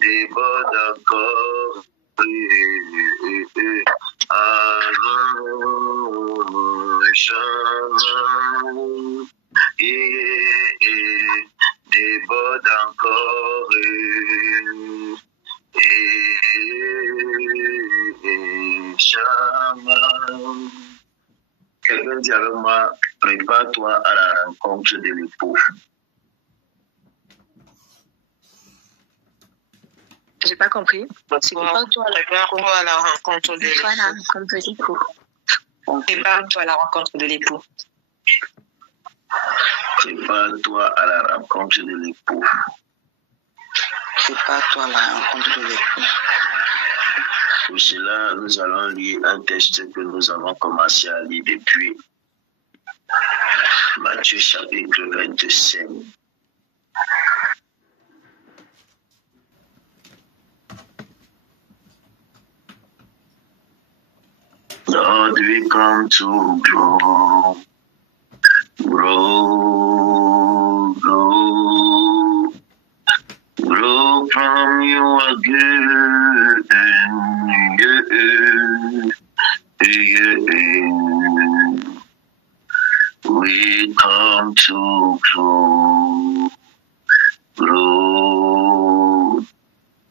déborde encore avant le chemin. Déborde encore chemin. Quelqu'un dit avec moi, prépare-toi à la rencontre de l'époux. J'ai pas compris. Prépare-toi à la rencontre de l'époux. Prépare-toi à la rencontre de l'époux. Prépare-toi à la rencontre de l'époux. Prépare-toi à la rencontre de l'époux. Pour cela, nous allons lire un texte que nous avons commencé à lire depuis Matthieu chapitre 25. Lord, we come to grow, grow, grow, grow from you again, yeah, yeah. We come to grow, grow,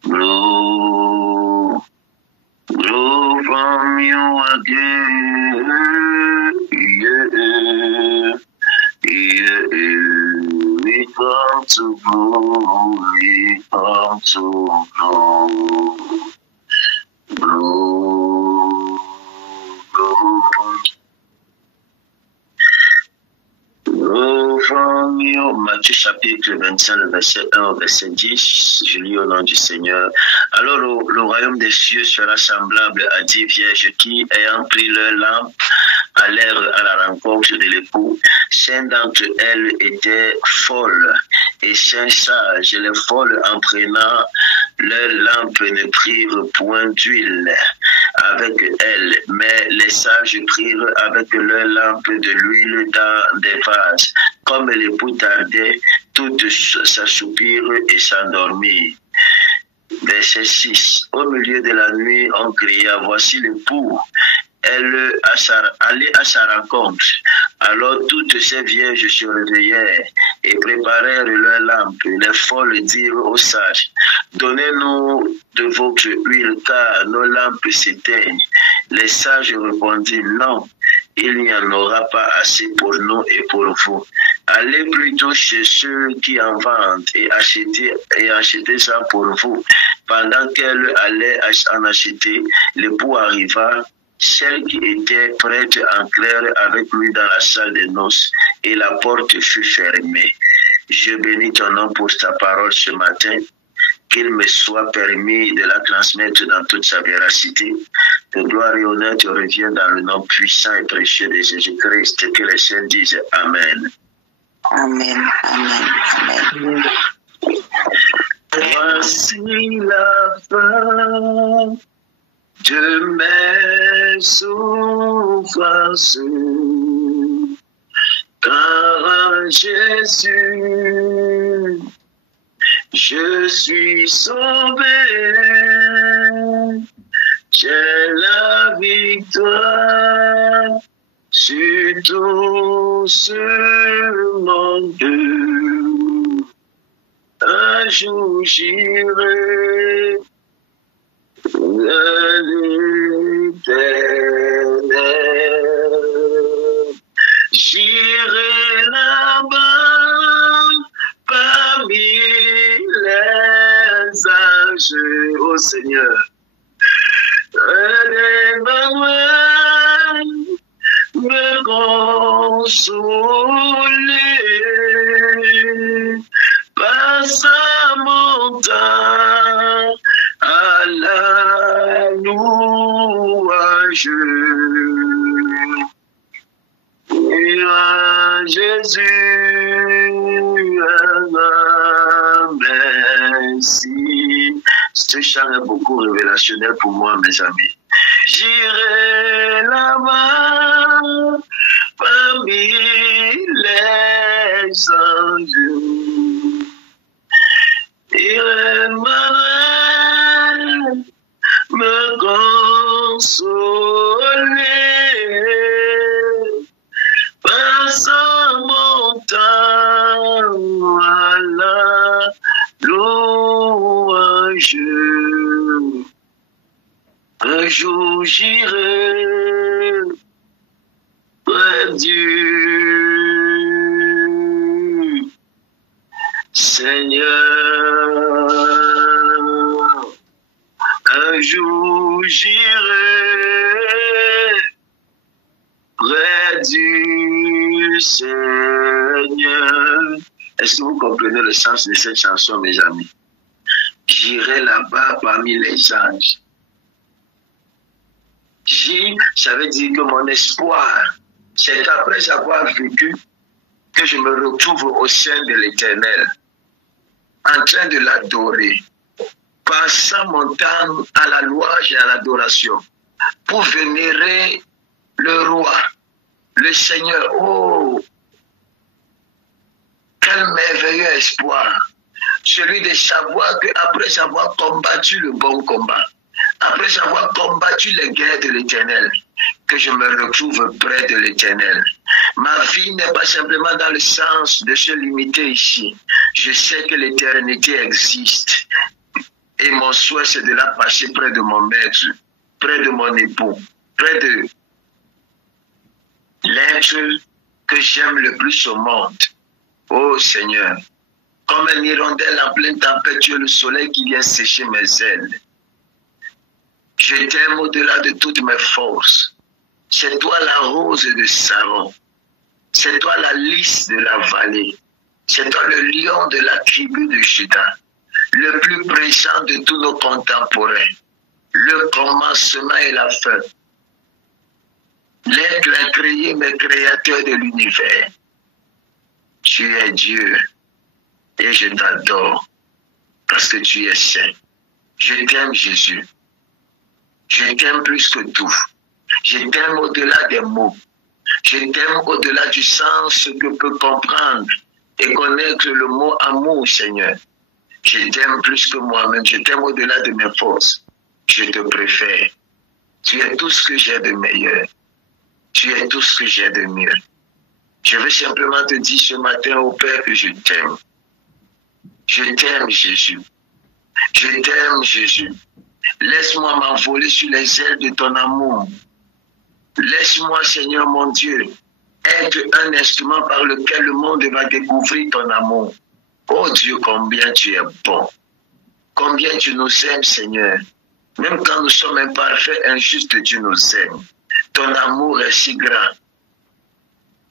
grow, grow from you again, yeah, yeah. We come to grow, we come to grow, grow, grow. From you, Matthieu chapitre 25, le verset 1 au verset 10, je lis au nom du Seigneur. Alors le royaume des cieux sera semblable à 10 vierges qui, ayant pris leur lampe, allèrent à la rencontre de l'époux. 5 d'entre elles étaient folles et 5 sages. Les folles, en prenant leur lampe, ne prirent point d'huile avec elles, mais les sages prirent avec leur lampe de l'huile dans des vases. Comme l'époux tardait, toutes s'assoupirent et s'endormirent. Verset 6. Au milieu de la nuit, on cria, voici l'époux. Elle allait à sa rencontre. Alors toutes ces vierges se réveillèrent et préparèrent leurs lampes. Les folles dirent aux sages, donnez-nous de votre huile car nos lampes s'éteignent. Les sages répondirent, non, il n'y en aura pas assez pour nous et pour vous. Allez plutôt chez ceux qui en vendent et achetez ça pour vous. Pendant qu'elle allait en acheter, l'époux arriva. Celles qui étaient prêtes entrèrent avec lui dans la salle de noces et la porte fut fermée. Je bénis ton nom pour ta parole ce matin. Qu'il me soit permis de la transmettre dans toute sa véracité. Que gloire et honneur te reviennent dans le nom puissant et précieux de Jésus-Christ. Que les saints disent Amen. Amen, amen, amen. Voici la fin de mes souffrances, car en Jésus, je suis sauvé, j'ai la victoire sur tout ce monde. Un jour j'irai à l'éternel. J'irai là-bas parmi les anges, ô Seigneur. Emmanuel, me consoler, passe mon temps à la louange. Et à Jésus, merci. Ce chant est beaucoup révélationnel pour moi, mes amis. J'irai là-bas parmi les anges. jour j'irai près du Seigneur. Un jour j'irai près du Seigneur. Est-ce que vous comprenez le sens de cette chanson, mes amis? J'irai là-bas parmi les anges. Ça veut dire que mon espoir, c'est après avoir vécu que je me retrouve au sein de l'Éternel, en train de l'adorer, passant mon temps à la louange et à l'adoration, pour vénérer le roi, le Seigneur. Oh, quel merveilleux espoir! Celui de savoir qu'après avoir combattu le bon combat, après avoir combattu les guerres de l'Éternel, que je me retrouve près de l'Éternel. Ma vie n'est pas simplement dans le sens de se limiter ici. Je sais que l'éternité existe. Et mon souhait, c'est de la passer près de mon maître, près de mon époux, près de l'être que j'aime le plus au monde. Oh Seigneur, comme un hirondelle en pleine tempête, tu es le soleil qui vient sécher mes ailes. Je t'aime au-delà de toutes mes forces. C'est toi la rose de Saron. C'est toi la lys de la vallée. C'est toi le lion de la tribu de Juda, le plus présent de tous nos contemporains, le commencement et la fin. L'être incréé, mais créateur de l'univers. Tu es Dieu et je t'adore parce que tu es saint. Je t'aime, Jésus. Je t'aime plus que tout. Je t'aime au-delà des mots. Je t'aime au-delà du sens que peut comprendre et connaître le mot amour, Seigneur. Je t'aime plus que moi-même. Je t'aime au-delà de mes forces. Je te préfère. Tu es tout ce que j'ai de meilleur. Tu es tout ce que j'ai de mieux. Je veux simplement te dire ce matin au Père que je t'aime. Je t'aime, Jésus. Je t'aime, Jésus. Laisse-moi m'envoler sur les ailes de ton amour. Laisse-moi, Seigneur mon Dieu, être un instrument par lequel le monde va découvrir ton amour. Oh Dieu, combien tu es bon. Combien tu nous aimes, Seigneur. Même quand nous sommes imparfaits, injustes, tu nous aimes. Ton amour est si grand.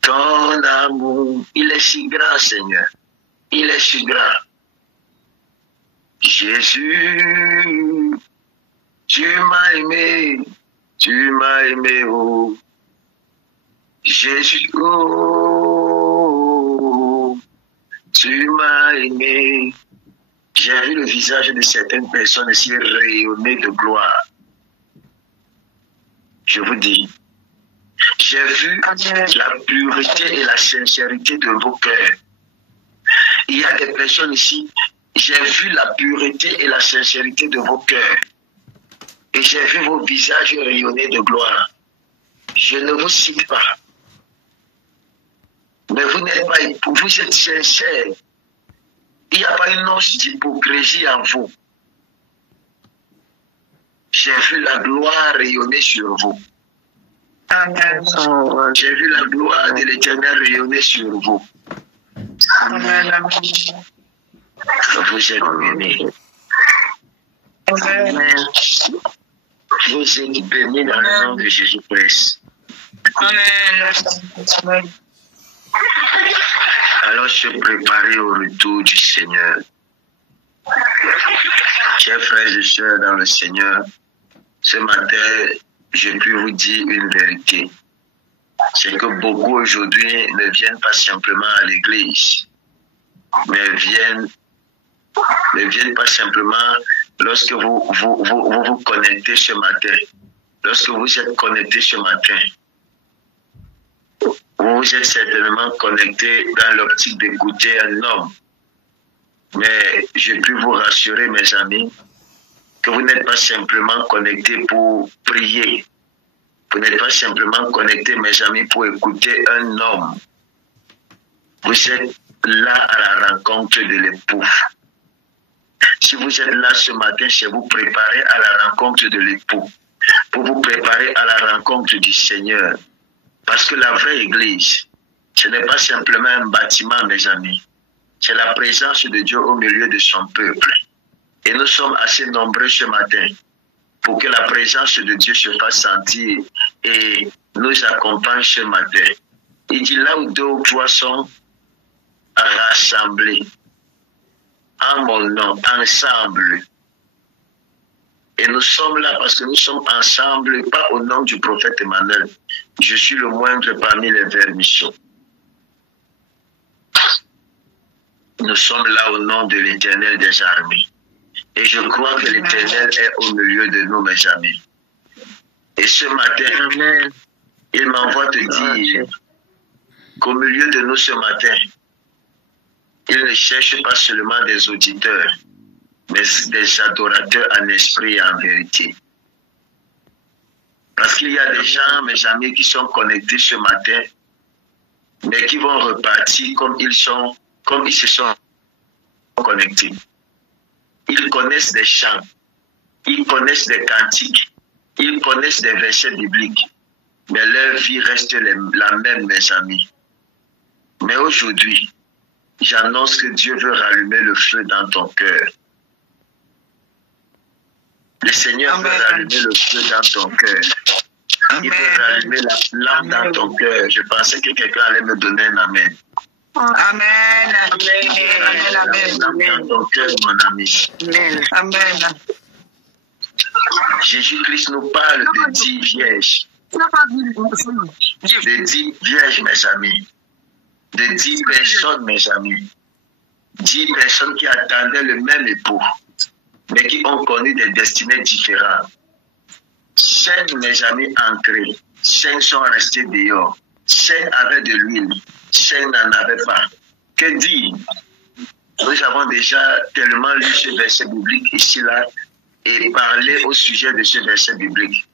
Ton amour, il est si grand, Seigneur. Il est si grand. Jésus, tu m'as aimé, oh. Jésus, oh, tu m'as aimé. J'ai vu le visage de certaines personnes ici rayonner de gloire. Je vous dis, j'ai vu la pureté et la sincérité de vos cœurs. Il y a des personnes ici, j'ai vu la pureté et la sincérité de vos cœurs. Et j'ai vu vos visages rayonner de gloire. Je ne vous cite pas. Mais vous n'êtes pas, vous êtes sincères. Il n'y a pas une once d'hypocrisie en vous. J'ai vu la gloire rayonner sur vous. Amen. J'ai vu la gloire de l'Éternel rayonner sur vous. Amen. Vous êtes bénis. Amen. Vous êtes bénis dans le nom de Jésus-Christ. Amen. Alors se préparer au retour du Seigneur. Chers frères et sœurs dans le Seigneur, ce matin, je peux vous dire une vérité. C'est que beaucoup aujourd'hui ne viennent pas simplement à l'église, mais ne viennent pas simplement lorsque vous connectez ce matin. Lorsque vous êtes connecté ce matin, vous êtes certainement connecté dans l'optique d'écouter un homme. Mais je peux vous rassurer, mes amis, que vous n'êtes pas simplement connecté pour prier. Vous n'êtes pas simplement connecté, mes amis, pour écouter un homme. Vous êtes là à la rencontre de l'époux. Si vous êtes là ce matin, c'est vous préparer à la rencontre de l'époux. pour vous préparer à la rencontre du Seigneur. Parce que la vraie Église, ce n'est pas simplement un bâtiment, mes amis. C'est la présence de Dieu au milieu de son peuple. Et nous sommes assez nombreux ce matin pour que la présence de Dieu se fasse sentir et nous accompagne ce matin. Il dit là où 2 ou 3 sont rassemblés en mon nom, ensemble. Et nous sommes là parce que nous sommes ensemble, pas au nom du prophète Emmanuel. Je suis le moindre parmi les vermisseaux. Nous sommes là au nom de l'Éternel des armées. Et je crois que l'Éternel est au milieu de nous, mes amis. Et ce matin, il m'envoie te dire qu'au milieu de nous ce matin, il ne cherche pas seulement des auditeurs, mais des adorateurs en esprit et en vérité. Parce qu'il y a des gens, mes amis, qui sont connectés ce matin, mais qui vont repartir comme ils se sont connectés. Ils connaissent des chants, ils connaissent des cantiques, ils connaissent des versets bibliques, mais leur vie reste la même, mes amis. Mais aujourd'hui, j'annonce que Dieu veut rallumer le feu dans ton cœur. Le Seigneur veut rallumer le feu dans ton cœur. Il veut rallumer la flamme dans ton cœur. Je pensais que quelqu'un allait me donner un amen. Amen. Dans ton cœur, mon ami. Amen. Jésus-Christ nous parle de 10 vierges. De 10 vierges, mes amis. De 10 personnes, mes amis. 10 personnes qui attendaient le même époux, mais qui ont connu des destinées différentes. 5, mes amis, ancrés. 5 sont restés dehors. 5 avaient de l'huile. 5 n'en avaient pas. Que dire? Nous avons déjà tellement lu ce verset biblique ici-là et parlé au sujet de ce verset biblique.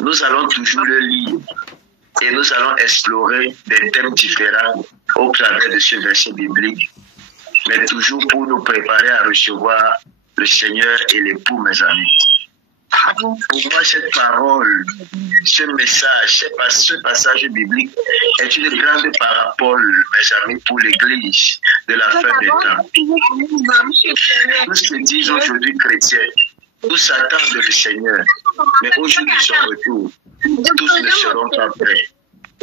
Nous allons toujours le lire et nous allons explorer des thèmes différents au travers de ce verset biblique, mais toujours pour nous préparer à recevoir le Seigneur et l'époux, mes amis. Pour moi, cette parole, ce message, ce passage biblique est une grande parabole, mes amis, pour l'Église de la fin des temps. Tous se disent aujourd'hui chrétiens, tous attendent le Seigneur, mais au jour de son retour, tous ne seront pas prêts.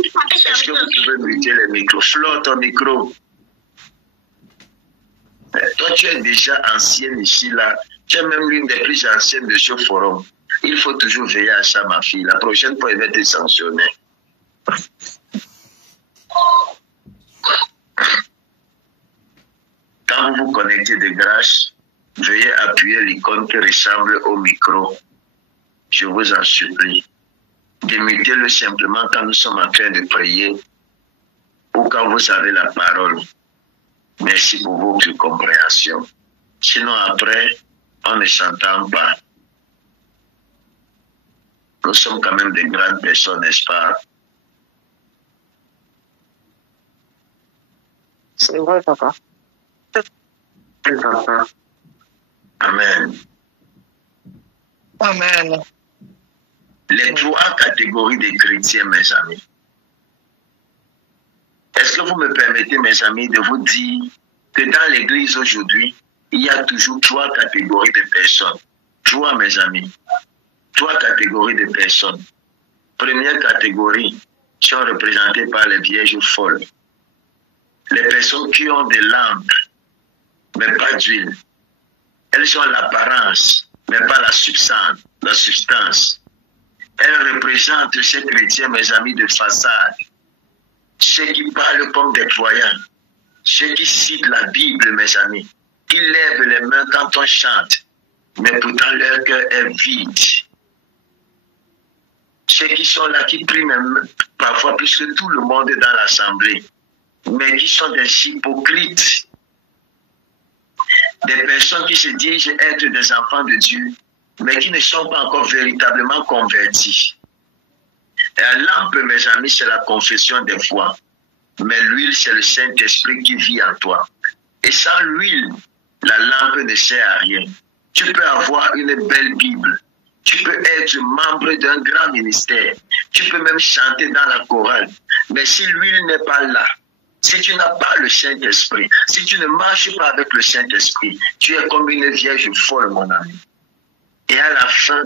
Est-ce que vous pouvez muter les micros? Flo, ton micro. Toi, tu es déjà ancienne ici, là. Tu es même l'une des plus anciennes de ce forum. Il faut toujours veiller à ça, ma fille. La prochaine fois, elle va te sanctionner. Quand vous vous connectez de grâce, veuillez appuyer l'icône qui ressemble au micro. Je vous en supplie. Démutez-le simplement quand nous sommes en train de prier ou quand vous avez la parole. Merci pour votre compréhension. Sinon, après, on ne s'entend pas. Nous sommes quand même des grandes personnes, n'est-ce pas? C'est vrai, papa. Amen. Amen. Les 3 catégories de chrétiens, mes amis. Est-ce que vous me permettez, mes amis, de vous dire que dans l'Église aujourd'hui, il y a toujours 3 catégories de personnes. 3, mes amis. 3 catégories de personnes. Première catégorie sont représentées par les vierges folles. Les personnes qui ont des lampes, mais pas d'huile. Elles ont l'apparence, mais pas la substance. Elles représentent ces chrétiens, mes amis, de façade. Ceux qui parlent comme des croyants. Ceux qui citent la Bible, mes amis. Ils lèvent les mains quand on chante, mais pourtant leur cœur est vide. Ceux qui sont là, qui prient même parfois plus que tout le monde dans l'assemblée, mais qui sont des hypocrites. Des personnes qui se disent être des enfants de Dieu, mais qui ne sont pas encore véritablement convertis. La lampe, mes amis, c'est la confession des foi. Mais l'huile, c'est le Saint-Esprit qui vit en toi. Et sans l'huile, la lampe ne sert à rien. Tu peux avoir une belle Bible, Tu peux être membre d'un grand ministère. Tu peux même chanter dans la chorale. Mais si l'huile n'est pas là, si tu n'as pas le Saint-Esprit, si tu ne marches pas avec le Saint-Esprit, tu es comme une vierge folle, mon ami. Et à la fin,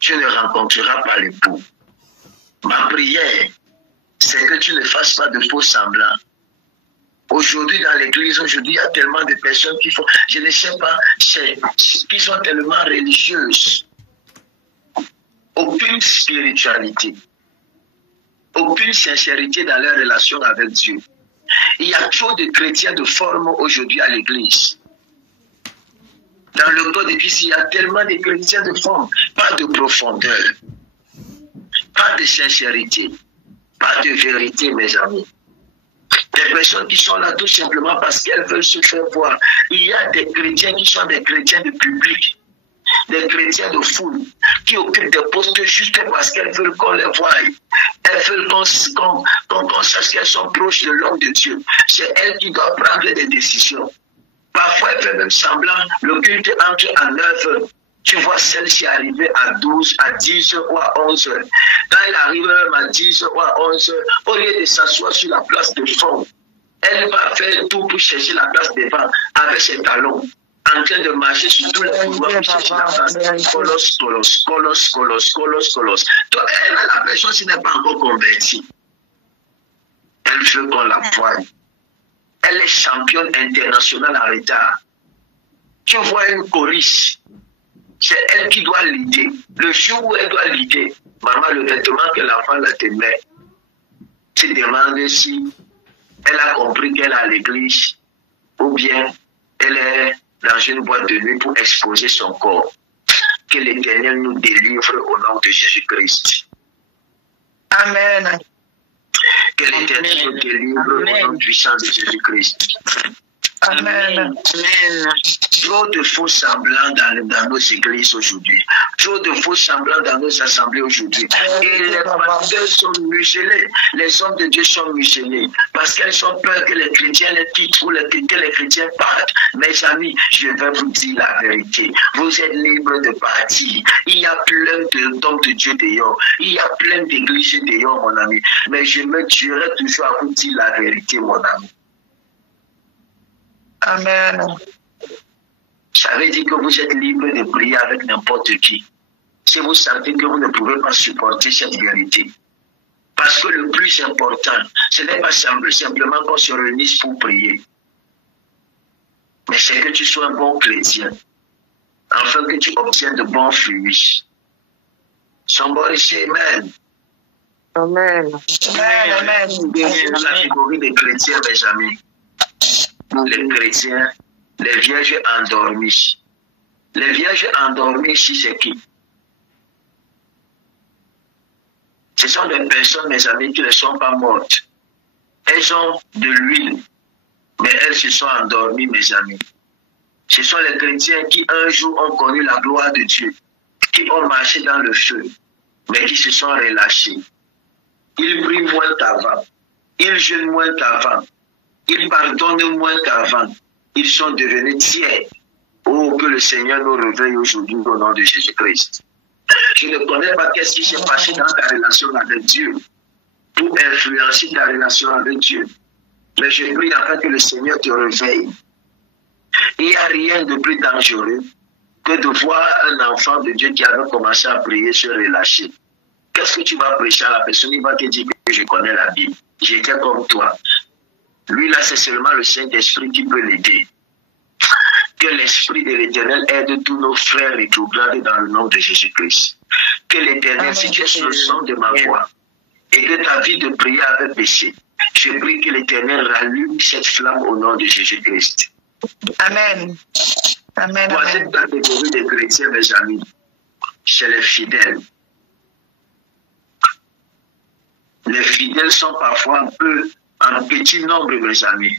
tu ne rencontreras pas l'époux. Ma prière, c'est que tu ne fasses pas de faux semblants. Aujourd'hui, dans l'église, aujourd'hui, il y a tellement de personnes qui font, je ne sais pas, qui sont tellement religieuses. Aucune spiritualité, aucune sincérité dans leur relation avec Dieu. Il y a trop de chrétiens de forme aujourd'hui à l'église. Dans le corps de Christ, il y a tellement de chrétiens de forme, pas de profondeur, pas de sincérité, pas de vérité, mes amis. Des personnes qui sont là tout simplement parce qu'elles veulent se faire voir. Il y a des chrétiens qui sont des chrétiens de public, des chrétiens de foule, qui occupent des postes juste parce qu'elles veulent qu'on les voie. Elles veulent qu'on sache qu'elles sont proches de l'homme de Dieu. C'est elles qui doivent prendre des décisions. Parfois, elles font même semblant, le culte entre à 9 heures. Tu vois celle-ci arriver à 12, à 10 ou à 11 heures. Quand elle arrive même à 10 ou à 11 heures, au lieu de s'asseoir sur la place de fond, elle va faire tout pour chercher la place devant avec ses talons, en train de marcher sur tous les couloirs pour chercher la place. Colos. Donc, elle, la personne qui n'est pas encore convertie, elle veut qu'on la voie. Elle est championne internationale en retard. Tu vois une choriste, c'est elle qui doit l'aider. Le jour où elle doit l'aider, maman, le vêtement que l'enfant la te met, tu demandes si elle a compris qu'elle est à l'église ou bien elle est dans une boîte de nuit pour exposer son corps. Que l'Éternel nous délivre au nom de Jésus-Christ. Amen. Que l'Éternel nous délivre au nom puissant de Jésus-Christ. Amen. Trop de faux semblants dans nos églises aujourd'hui. Trop de faux semblants dans nos assemblées aujourd'hui. Et les pasteurs sont muselés. Les hommes de Dieu sont muselés. Parce qu'ils ont peur que les chrétiens les quittent ou que les chrétiens partent. Mes amis, je vais vous dire la vérité. Vous êtes libres de partir. Il y a plein d'hommes de Dieu dehors. Il y a plein d'églises dehors, mon ami. Mais je me tuerai toujours à vous dire la vérité, mon ami. Amen. Ça veut dire que vous êtes libre de prier avec n'importe qui. Si vous sentez que vous ne pouvez pas supporter cette vérité. Parce que le plus important, ce n'est pas simplement qu'on se réunisse pour prier. Mais c'est que tu sois un bon chrétien. Afin que tu obtiennes de bons fruits. Somebody say amen. Amen. Amen. La catégorie des chrétiens, mes amis. Les chrétiens, les vierges endormies. Les vierges endormies ici, c'est qui? Ce sont des personnes, mes amis, qui ne sont pas mortes. Elles ont de l'huile, mais elles se sont endormies, mes amis. Ce sont les chrétiens qui un jour ont connu la gloire de Dieu, qui ont marché dans le feu, mais qui se sont relâchés. Ils prient moins qu'avant. Ils jeûnent moins qu'avant. Ils pardonnent moins qu'avant. Ils sont devenus tiers. Oh, que le Seigneur nous réveille aujourd'hui au nom de Jésus-Christ. Je ne connais pas qu'est-ce qui s'est passé dans ta relation avec Dieu pour influencer ta relation avec Dieu. Mais je prie afin que le Seigneur te réveille. Il n'y a rien de plus dangereux que de voir un enfant de Dieu qui avait commencé à prier se relâcher. Qu'est-ce que tu vas prêcher à la personne? Il va te dire que je connais la Bible. J'étais comme toi. Lui, là, c'est seulement le Saint-Esprit qui peut l'aider. Que l'Esprit de l'Éternel aide tous nos frères rétrogrades dans le nom de Jésus-Christ. Que l'Éternel, si tu es sur le son de ma voix, et que ta vie de prière avait baissé, je prie que l'Éternel rallume cette flamme au nom de Jésus-Christ. Amen. Amen. Troisième catégorie des chrétiens, mes amis, c'est les fidèles. Les fidèles sont parfois en petit nombre, mes amis.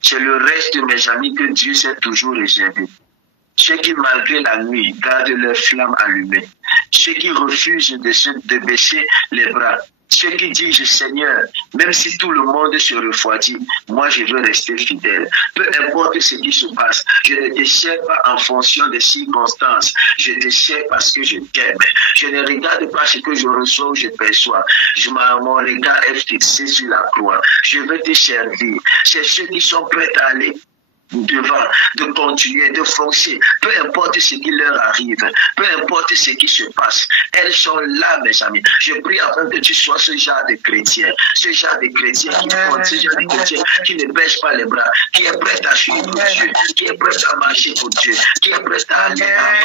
C'est le reste de mes amis que Dieu s'est toujours réservé. Ceux qui, malgré la nuit, gardent leur flamme allumée. Ceux qui refusent de baisser les bras. Ceux Ceux qui disent, Seigneur, même si tout le monde se refroidit, moi je veux rester fidèle. Peu importe ce qui se passe, je ne te cherche pas en fonction des circonstances. Je te cherche parce que je t'aime. Je ne regarde pas ce que je reçois ou je perçois. Mon regard est fixé sur la croix. Je veux te servir. C'est ceux qui sont prêts à aller devant, de continuer, de foncer, peu importe ce qui leur arrive, peu importe ce qui se passe, elles sont là, mes amis. Je prie afin que tu sois ce genre de chrétien qui fonce, ce genre de chrétien qui ne baisse pas les bras, qui est prêt à suivre Dieu, qui est prêt à marcher pour Dieu, qui est prêt à aller à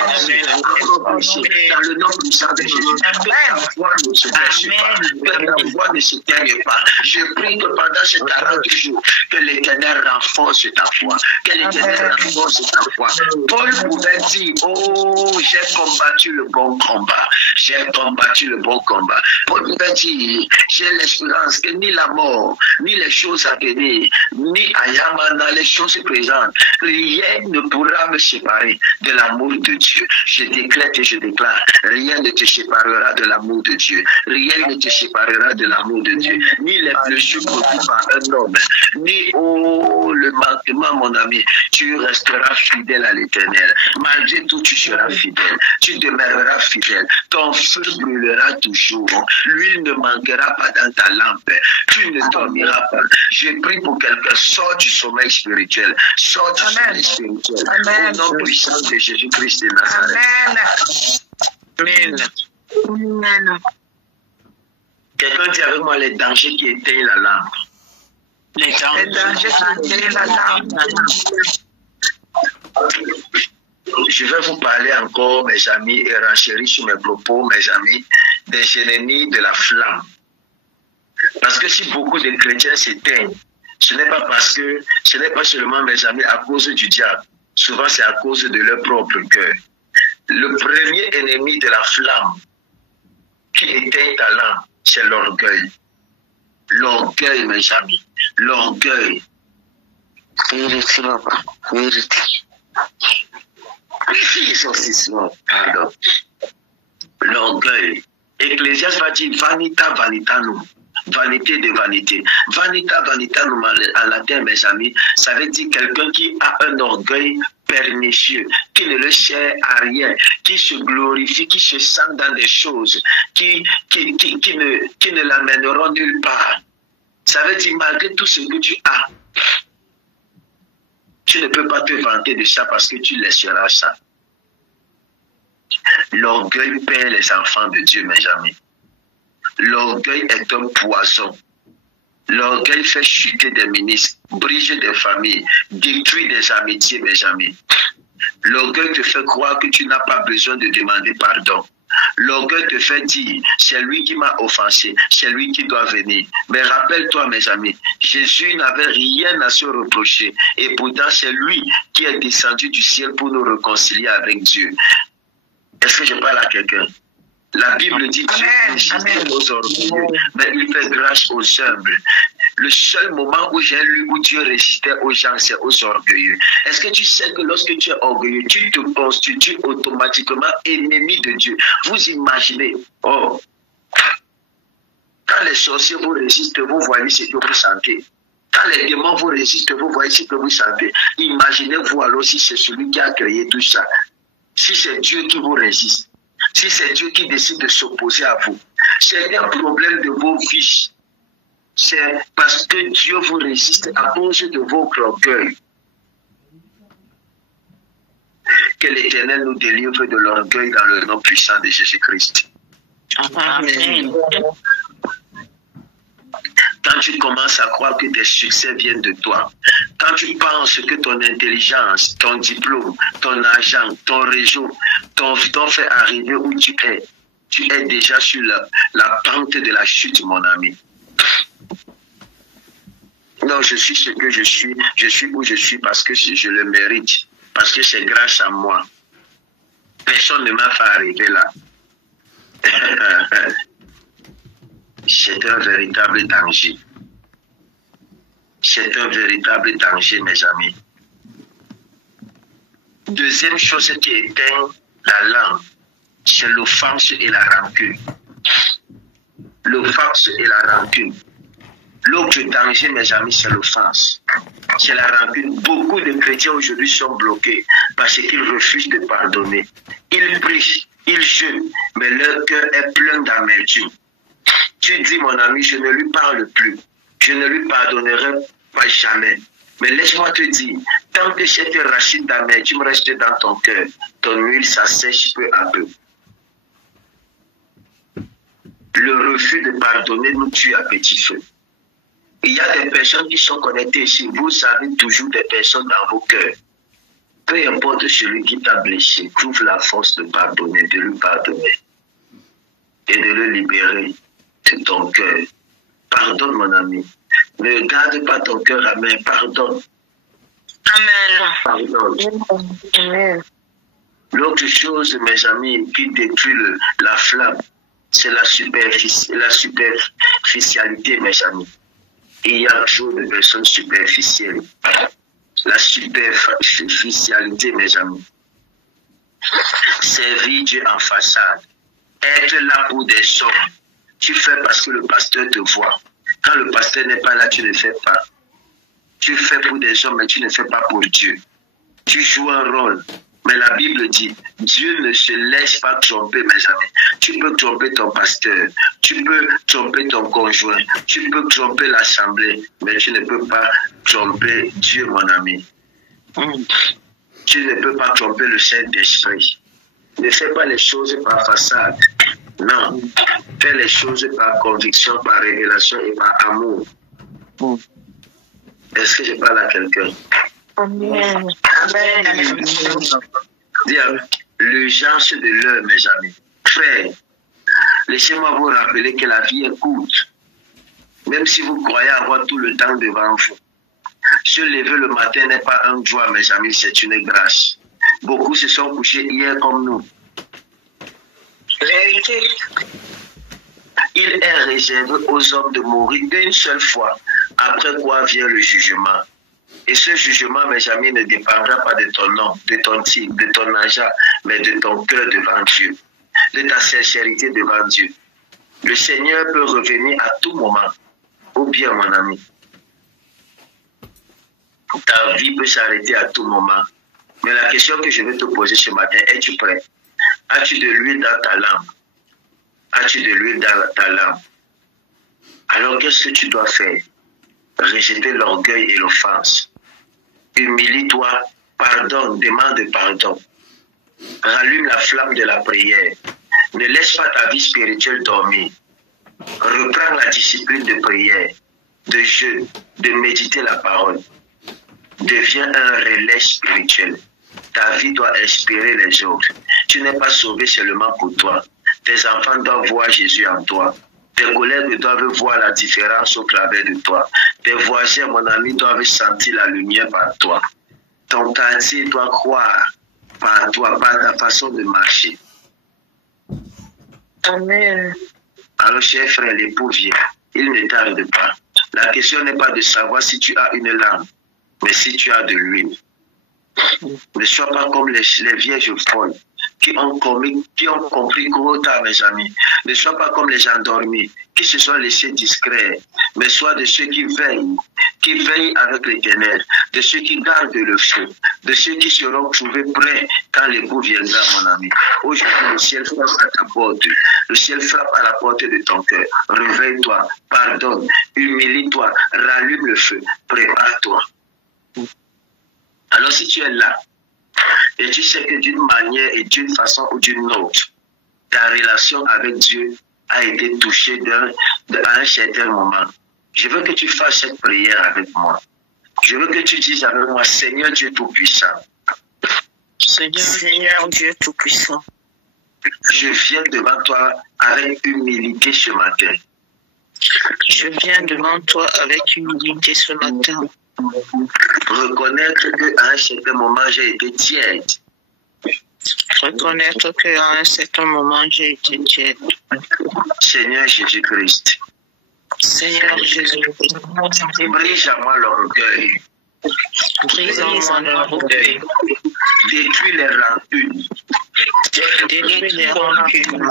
progresser dans le nom puissant de Jésus. Que ta foi ne se baisse pas, que ta voix ne s'éteigne pas. Je prie que pendant ces 40 jours, que l'Éternel renforce ta foi. Que l'Éternel renforce ta foi. Paul pouvait dire, oh, j'ai combattu le bon combat. J'ai combattu le bon combat. Paul pouvait dire, j'ai l'espérance que ni la mort, ni les choses à venir, ni Ayamana, les choses présentes, rien ne pourra me séparer de l'amour de Dieu. Je déclare et je déclare, rien ne te séparera de l'amour de Dieu. Rien ne te séparera de l'amour de Dieu. Ni les blessures produites par un homme, ni le manquement, mon ami. Tu resteras fidèle à l'Éternel. Malgré tout, tu seras fidèle. Tu demeureras fidèle. Ton feu brûlera toujours. L'huile ne manquera pas dans ta lampe. Tu ne dormiras pas. Je prie pour quelqu'un. Sors du sommeil spirituel. Sors du sommeil spirituel. Au nom puissant de Jésus-Christ de Nazareth. Amen. Amen. Quelqu'un dit avec moi les dangers qui éteignent la lampe. Les dangers qui éteignent la lampe. Je vais vous parler encore, mes amis, et renchérir sur mes propos, mes amis, des ennemis de la flamme. Parce que si beaucoup de chrétiens s'éteignent, ce n'est pas seulement, mes amis, à cause du diable. Souvent, c'est à cause de leur propre cœur. Le premier ennemi de la flamme qui éteint ta lampe, c'est l'orgueil. L'orgueil, mes amis. L'orgueil. Vérité, papa. Vérité. Pardon. L'orgueil. Ecclésiaste va dire vanita vanitanum. Vanité de vanité. Vanita vanitanum en latin, mes amis, ça veut dire quelqu'un qui a un orgueil pernicieux, qui ne le sert à rien, qui se glorifie, qui se sent dans des choses qui ne l'amèneront nulle part. Ça veut dire malgré tout ce que tu as, tu ne peux pas te vanter de ça parce que tu laisseras ça. L'orgueil perd les enfants de Dieu, mes amis. L'orgueil est un poison. L'orgueil fait chuter des ministres, brise des familles, détruit des amitiés, mes amis. L'orgueil te fait croire que tu n'as pas besoin de demander pardon. L'orgueil te fait dire, c'est lui qui m'a offensé, c'est lui qui doit venir. Mais rappelle-toi, mes amis, Jésus n'avait rien à se reprocher. Et pourtant, c'est lui qui est descendu du ciel pour nous réconcilier avec Dieu. Est-ce que je parle à quelqu'un? La Bible dit Dieu résiste aux orgueilleux, mais il fait grâce aux humbles. Le seul moment où j'ai lu où Dieu résistait aux gens, c'est aux orgueilleux. Est-ce que tu sais que lorsque tu es orgueilleux, tu te constitues automatiquement ennemi de Dieu? Vous imaginez, quand les sorciers vous résistent, vous voyez ce que vous sentez. Quand les démons vous résistent, vous voyez ce que vous sentez. Imaginez-vous alors si c'est celui qui a créé tout ça. Si c'est Dieu qui vous résiste. Si c'est Dieu qui décide de s'opposer à vous, c'est un problème de vos vies. C'est parce que Dieu vous résiste à cause de votre orgueil. Que l'Éternel nous délivre de l'orgueil dans le nom puissant de Jésus-Christ. Amen. Quand tu commences à croire que tes succès viennent de toi, quand tu penses que ton intelligence, ton diplôme, ton argent, ton réseau t'ont fait arriver où tu es déjà sur la pente de la chute, mon ami. Non, je suis ce que je suis où je suis parce que je le mérite, parce que c'est grâce à moi. Personne ne m'a fait arriver là. C'est un véritable danger. C'est un véritable danger, mes amis. Deuxième chose qui éteint la langue, c'est l'offense et la rancune. l'offense et la rancune. L'autre danger, mes amis, c'est l'offense. C'est la rancune. Beaucoup de chrétiens aujourd'hui sont bloqués parce qu'ils refusent de pardonner. Ils prient, ils jeûnent, mais leur cœur est plein d'amertume. Tu dis, mon ami, je ne lui parle plus. Je ne lui pardonnerai pas jamais. Mais laisse-moi te dire, tant que cette racine d'amertume reste dans ton cœur, ton huile s'assèche peu à peu. Le refus de pardonner nous tue à petit feu. Il y a des personnes qui sont connectées ici. Vous avez toujours des personnes dans vos cœurs. Peu importe celui qui t'a blessé, trouve la force de pardonner, de lui pardonner et de le libérer de ton cœur. Pardonne, mon ami. Ne garde pas ton cœur amer. Pardonne. Amen. Pardonne. Amen. L'autre chose, mes amis, qui détruit la flamme, c'est la superficialité, mes amis. Il y a toujours des personnes superficielles. La superficialité, mes amis. Servir Dieu en façade. Être là pour des hommes. Tu fais parce que le pasteur te voit. Quand le pasteur n'est pas là, tu ne fais pas. Tu fais pour des hommes, mais tu ne fais pas pour Dieu. Tu joues un rôle. Mais la Bible dit, Dieu ne se laisse pas tromper, mes amis. Tu peux tromper ton pasteur, tu peux tromper ton conjoint, tu peux tromper l'assemblée, mais tu ne peux pas tromper Dieu, mon ami. Tu ne peux pas tromper le Saint-Esprit. Ne fais pas les choses par façade. Non. Fais les choses par conviction, par révélation et par amour. Est-ce que je parle à quelqu'un? Amen. Amen. L'urgence de l'heure, mes amis. Frère, laissez-moi vous rappeler que la vie est courte. Même si vous croyez avoir tout le temps devant vous. Se lever le matin n'est pas un joie, mes amis, c'est une grâce. Beaucoup se sont couchés hier comme nous. Vérité. Il est réservé aux hommes de mourir une seule fois, après quoi vient le jugement. Et ce jugement, mes amis, ne dépendra pas de ton nom, de ton titre, de ton argent, mais de ton cœur devant Dieu, de ta sincérité devant Dieu. Le Seigneur peut revenir à tout moment. Ou bien, mon ami, ta vie peut s'arrêter à tout moment. Mais la question que je vais te poser ce matin, es-tu prêt? As-tu de l'huile dans ta lampe? As-tu de l'huile dans ta lampe? Alors, qu'est-ce que tu dois faire? Rejeter l'orgueil et l'offense. Humilie-toi, pardonne, demande pardon. Rallume la flamme de la prière. Ne laisse pas ta vie spirituelle dormir. Reprends la discipline de prière, de jeûne, de méditer la parole. Deviens un relais spirituel. Ta vie doit inspirer les autres. Tu n'es pas sauvé seulement pour toi. Tes enfants doivent voir Jésus en toi. Tes collègues doivent voir la différence au travers de toi. Tes voisins, mon ami, doivent sentir la lumière par toi. Ton quartier doit croire par toi, par ta façon de marcher. Amen. Alors, chers frères, l'époux vient. Il ne tarde pas. La question n'est pas de savoir si tu as une lampe, mais si tu as de l'huile. Ne sois pas comme les vierges folles qui ont compris gros tard, mes amis. Ne sois pas comme les endormis qui se sont laissés discrets, mais sois de ceux qui veillent avec l'Éternel, de ceux qui gardent le feu, de ceux qui seront trouvés prêts quand l'époux viendra, mon ami. Aujourd'hui, le ciel frappe à ta porte. Le ciel frappe à la porte de ton cœur. Réveille-toi, pardonne, humilie-toi, rallume le feu, prépare-toi. Alors si tu es là, et tu sais que d'une manière et d'une façon ou d'une autre, ta relation avec Dieu a été touchée à un certain moment, je veux que tu fasses cette prière avec moi. Je veux que tu dises avec moi, Seigneur Dieu Tout-Puissant. Seigneur Dieu Tout-Puissant. Je viens devant toi avec humilité ce matin. Je viens devant toi avec humilité ce matin. Reconnaître qu'à un certain moment, j'ai été tiède. Reconnaître qu'à un certain moment, j'ai été tiède. Seigneur Jésus-Christ. Seigneur Jésus-Christ. Brise en moi l'orgueil. Brise en moi l'orgueil. Détruis les rancunes. Détruis les rancunes.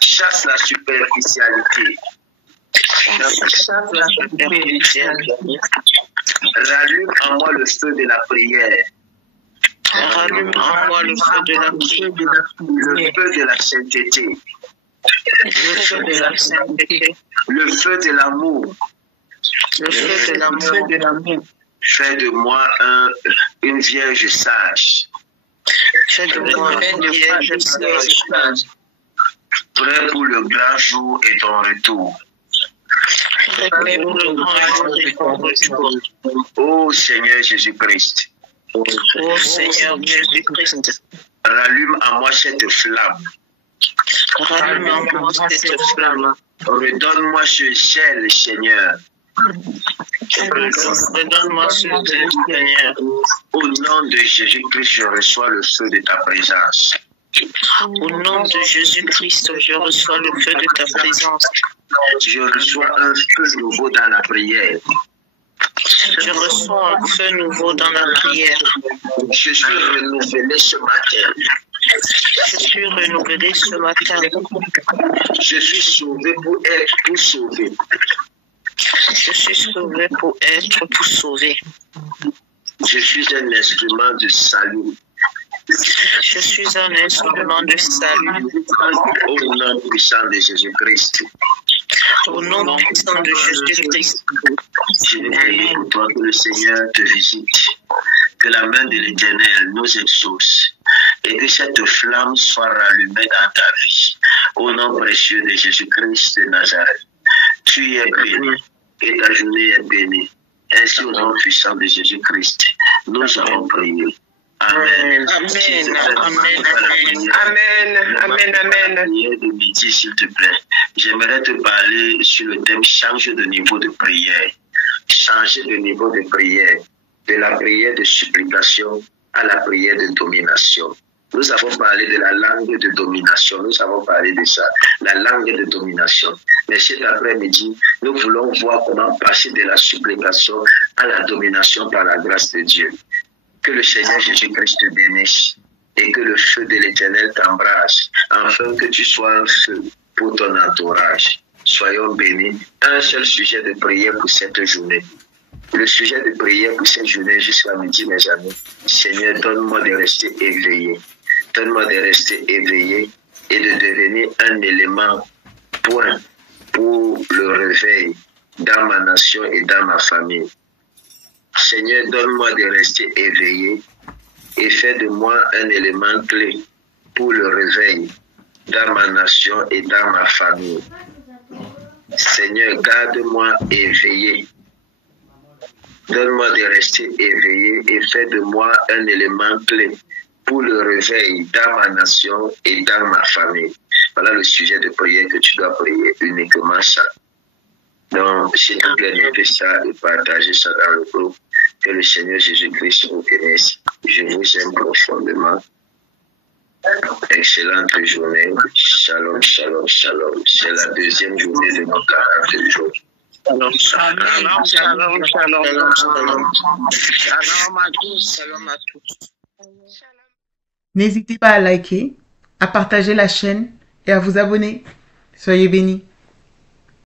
Chasse la superficialité. Rallume en moi le feu de la prière. Rallume en moi le feu de la prière. Le feu de la sainteté. Le feu de la sainteté. Le feu de l'amour. Le feu de l'amour. Fais de moi une vierge sage. Fais de moi une vierge sage. Prêt pour le grand jour et ton retour. Prêt pour le grand jour et ton retour. Ô Seigneur Jésus-Christ. Ô Seigneur Jésus-Christ. Rallume en moi cette flamme. Rallume en moi cette flamme. Redonne-moi ce zèle, Seigneur. Redonne-moi ce zèle, Seigneur. Au nom de Jésus-Christ, je reçois le feu de ta présence. Au nom de Jésus-Christ, je reçois le feu de ta présence. Je reçois un feu nouveau dans la prière. Je reçois un feu nouveau dans la prière. Je suis renouvelé ce matin. Je suis renouvelé ce matin. Je suis sauvé pour être pour sauver. Je suis sauvé pour être pour sauver. Je suis un instrument de salut. Je suis un instrument de salut. Au nom puissant de Jésus-Christ. Au nom puissant de Jésus-Christ. Je vais prier pour toi que le Seigneur te visite. Que la main de l'Éternel nous exauce. Et que cette flamme soit rallumée dans ta vie. Au nom précieux de Jésus-Christ de Nazareth. Tu es béni. Et ta journée est bénie. Ainsi au nom puissant de Jésus-Christ. Nous avons prié. Amen. Amen. Amen. Amen. Amen. Amen. Prière de midi, s'il te plaît. J'aimerais te parler sur le thème change de niveau de prière. Changer de niveau de prière. De la prière de supplication à la prière de domination. Nous avons parlé de la langue de domination. Nous avons parlé de ça. La langue de domination. Mais cet après-midi, nous voulons voir comment passer de la supplication à la domination par la grâce de Dieu. Que le Seigneur Jésus-Christ te bénisse et que le feu de l'Éternel t'embrasse, afin que tu sois un feu pour ton entourage. Soyons bénis. Un seul sujet de prière pour cette journée. Le sujet de prière pour cette journée jusqu'à midi, mes amis. Seigneur, donne-moi de rester éveillé. Donne-moi de rester éveillé et de devenir un élément point pour le réveil dans ma nation et dans ma famille. Seigneur, donne-moi de rester éveillé et fais de moi un élément clé pour le réveil dans ma nation et dans ma famille. Seigneur, garde-moi éveillé. Donne-moi de rester éveillé et fais de moi un élément clé pour le réveil dans ma nation et dans ma famille. Voilà le sujet de prière que tu dois prier, uniquement ça. Donc, s'il te plaît, notez ça et partagez ça dans le groupe. Que le Seigneur Jésus-Christ vous bénisse. Je vous aime profondément. Excellente journée. Shalom, shalom, shalom. C'est la deuxième journée de nos 40 jours. Shalom, shalom, shalom, shalom, shalom. Shalom à tous, shalom à tous. N'hésitez pas à liker, à partager la chaîne et à vous abonner. Soyez bénis.